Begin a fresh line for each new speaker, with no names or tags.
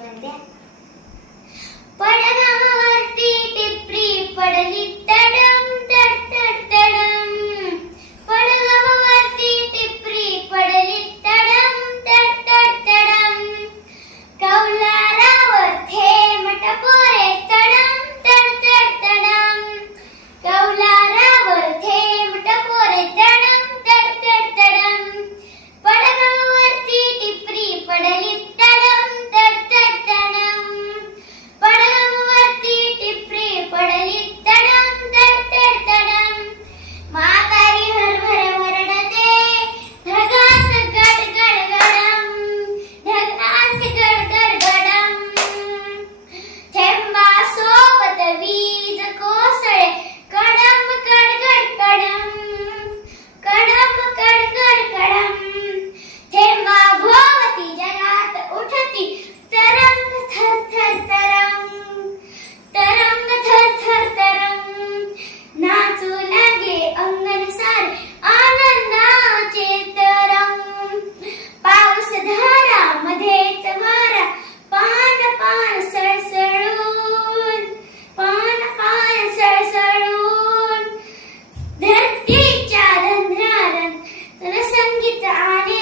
வந்து
பழகாம Daddy.